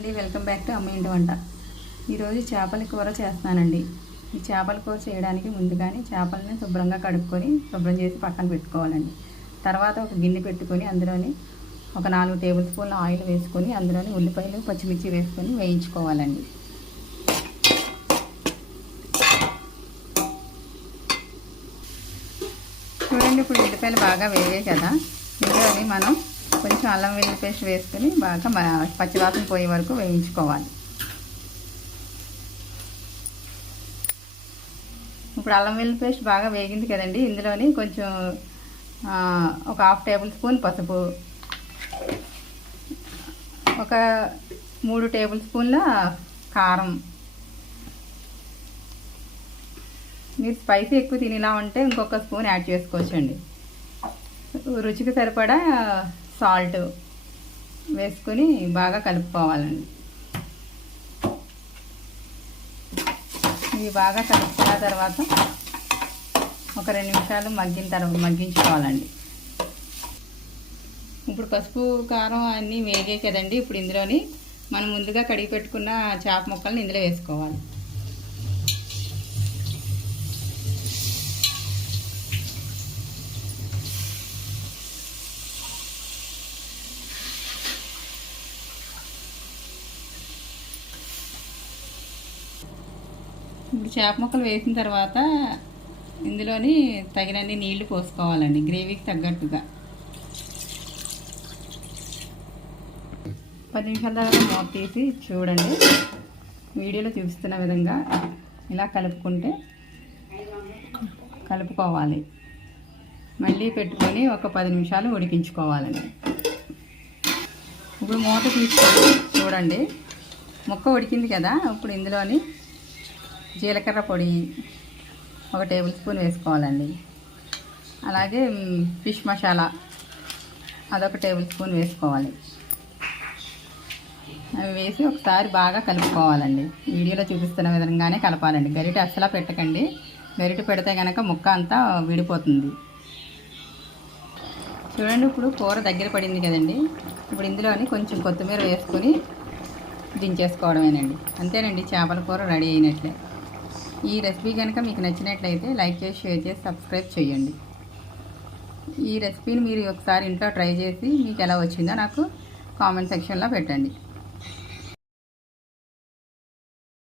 అండి, welcome back to అమ్మ ఇంటి వంట. ఈరోజు చేపల కూర చేస్తానండి. ఈ చేపల కూర చేయడానికి ముందుగానే చేపలని శుభ్రంగా కడుక్కొని శుభ్రం చేసి పక్కన పెట్టుకోవాలండి. తర్వాత ఒక గిన్నె పెట్టుకొని అందులోని ఒక 4 టేబుల్ స్పూన్ల ఆయిల్ వేసుకొని అందులోని ఉల్లిపాయలు పచ్చిమిర్చి వేసుకొని వేయించుకోవాలండి. చూడండి, ఇప్పుడు ఉల్లిపాయలు బాగా వేగాయి కదా, ఇందులోని మనం కొంచెం అల్లం వెల్లుల్లి పేస్ట్ వేసుకొని బాగా పచ్చివాసన పోయే వరకు వేయించుకోవాలి. ఇప్పుడు అల్లం వెల్లుల్లి పేస్ట్ బాగా వేగింది కదండి, ఇందులోని కొంచెం ఒక 1/2 టేబుల్ స్పూన్ పసుపు, ఒక 3 టేబుల్ స్పూన్ల కారం. మీరు స్పైసీ ఎక్కువ తినేలా ఉంటే ఇంకొక స్పూన్ యాడ్ చేసుకోవచ్చండి. రుచికి సరిపడా సాల్ట్ వేసుకొని బాగా కలుపుకోవాలండి. ఇవి బాగా కలుపుకున్న తర్వాత ఒక 2 నిమిషాలు మగ్గించుకోవాలండి. ఇప్పుడు పసుపు కారం అన్నీ వేగాయి కదండి, ఇప్పుడు ఇందులోని మనం ముందుగా కడిగి పెట్టుకున్న చేప ముక్కల్ని ఇందులో వేసుకోవాలి. ఇప్పుడు చేప ముక్కలు వేసిన తర్వాత ఇందులోని తగినన్ని నీళ్లు పోసుకోవాలండి, గ్రేవీకి తగ్గట్టుగా. 10 నిమిషాల తర్వాత మూత తీసి చూడండి, వీడియోలో చూపిస్తున్న విధంగా ఇలా కలుపుకోవాలి. మళ్ళీ పెట్టుకొని ఒక 10 నిమిషాలు ఉడికించుకోవాలండి. ఇప్పుడు మూత తీసుకొని చూడండి, ముక్క ఉడికింది కదా, ఇప్పుడు ఇందులోని జీలకర్ర పొడి 1 టేబుల్ స్పూన్ వేసుకోవాలండి. అలాగే ఫిష్ మసాలా అదొక టేబుల్ స్పూన్ వేసుకోవాలి. అవి వేసి ఒకసారి బాగా కలుపుకోవాలండి. వీడియోలో చూపిస్తున్న విధంగానే కలపాలండి. గరిటె అస్సలా పెట్టకండి, గరిటె పెడితే కనుక ముక్క అంతా విడిపోతుంది. చూడండి, ఇప్పుడు కూర దగ్గర పడింది కదండి, ఇప్పుడు ఇందులోని కొంచెం కొత్తిమీర వేసుకొని దించేసుకోవడమేనండి. అంతేనండి, చేపల కూర రెడీ అయినట్లే. ఈ రెసిపీ కనుక మీకు నచ్చినట్లయితే లైక్ చేసి, షేర్ చేసి, సబ్స్క్రైబ్ చేయండి. ఈ రెసిపీని మీరు ఒకసారి ఇంట్లో ట్రై చేసి మీకు ఎలా వచ్చిందో నాకు కామెంట్ సెక్షన్లో పెట్టండి.